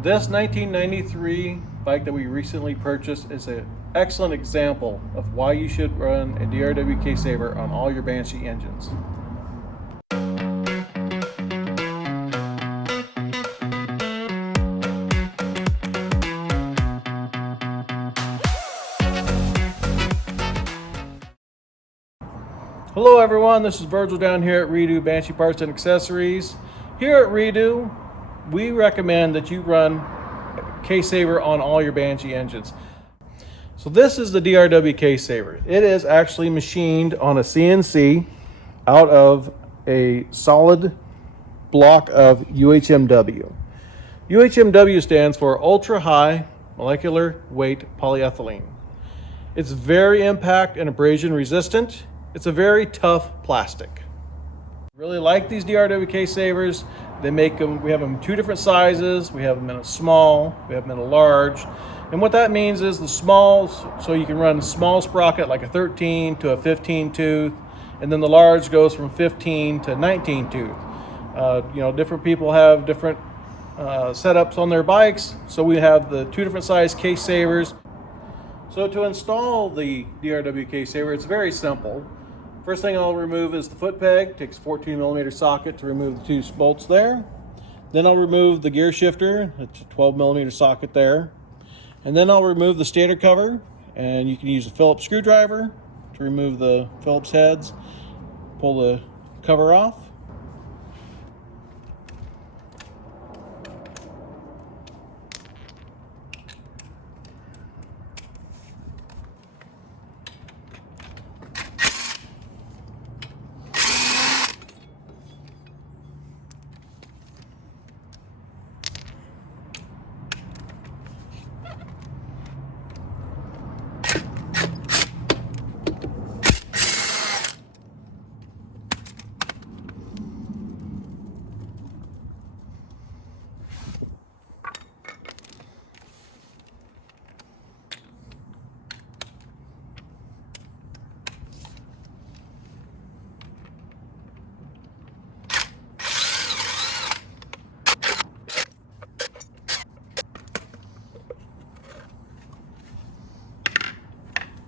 This 1993 bike that we recently purchased is an excellent example of why you should run a DRW SAVER on all your Banshee engines. Hello everyone, this is Virgil down here at Redo Banshee Parts and Accessories. Here at Redo, we recommend that you run SAVER on all your Banshee engines. So this is the DRW SAVER. It is actually machined on a CNC out of a solid block of UHMW. UHMW stands for Ultra High Molecular Weight Polyethylene. It's very impact and abrasion resistant. It's a very tough plastic. Really like these DRW SAVERs. They make them, we have them in two different sizes. We have them in a small, we have them in a large. And what that means is the smalls, so you can run a small sprocket like a 13 to a 15 tooth, and then the large goes from 15 to 19 tooth. Different people have different setups on their bikes, so we have the two different size SAVERs. So to install the DRW SAVER, it's very simple. First thing I'll remove is the foot peg. It takes a 14mm socket to remove the two bolts there. Then I'll remove the gear shifter. It's a 12mm socket there. And then I'll remove the stator cover, and you can use a Phillips screwdriver to remove the Phillips heads. Pull the cover off.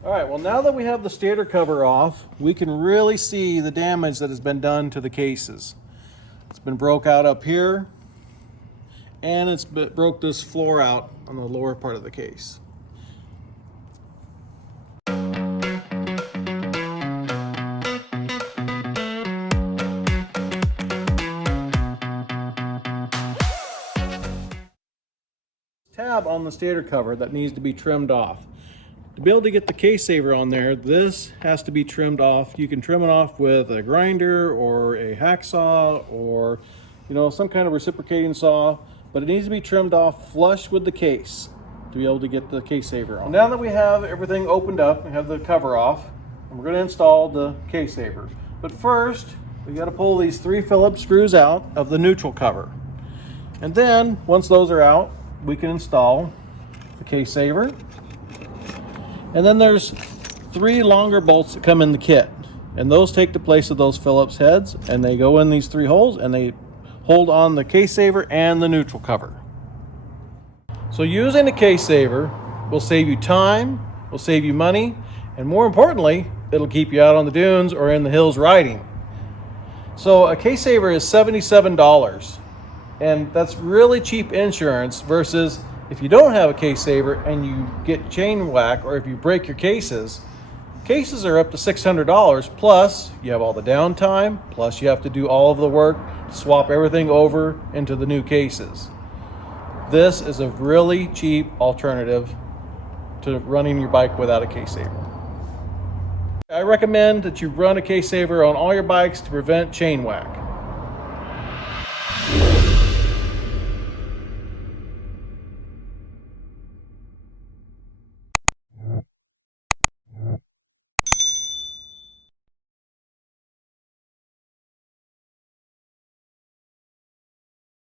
All right, well, now that we have the stator cover off, we can really see the damage that has been done to the cases. It's been broke out up here, and it's broke this floor out on the lower part of the case. Tab on the stator cover that needs to be trimmed off. To be able to get the SAVER on there, this has to be trimmed off. You can trim it off with a grinder or a hacksaw or some kind of reciprocating saw, but it needs to be trimmed off flush with the case to be able to get the SAVER on. Now that we have everything opened up, we have the cover off, and we're going to install the SAVER. But first, we got to pull these 3 Phillips screws out of the neutral cover. And then, once those are out, we can install the SAVER. And then there's 3 longer bolts that come in the kit, and those take the place of those Phillips heads, and they go in these 3 holes and they hold on the SAVER and the neutral cover. So using the SAVER will save you time, will save you money, and more importantly, it'll keep you out on the dunes or in the hills riding. So a SAVER is $77, and that's really cheap insurance versus if you don't have a SAVER and you get chain whack, or if you break your cases are up to $600, plus you have all the downtime, plus you have to do all of the work to swap everything over into the new cases. This is a really cheap alternative to running your bike without a SAVER. I recommend that you run a SAVER on all your bikes to prevent chain whack.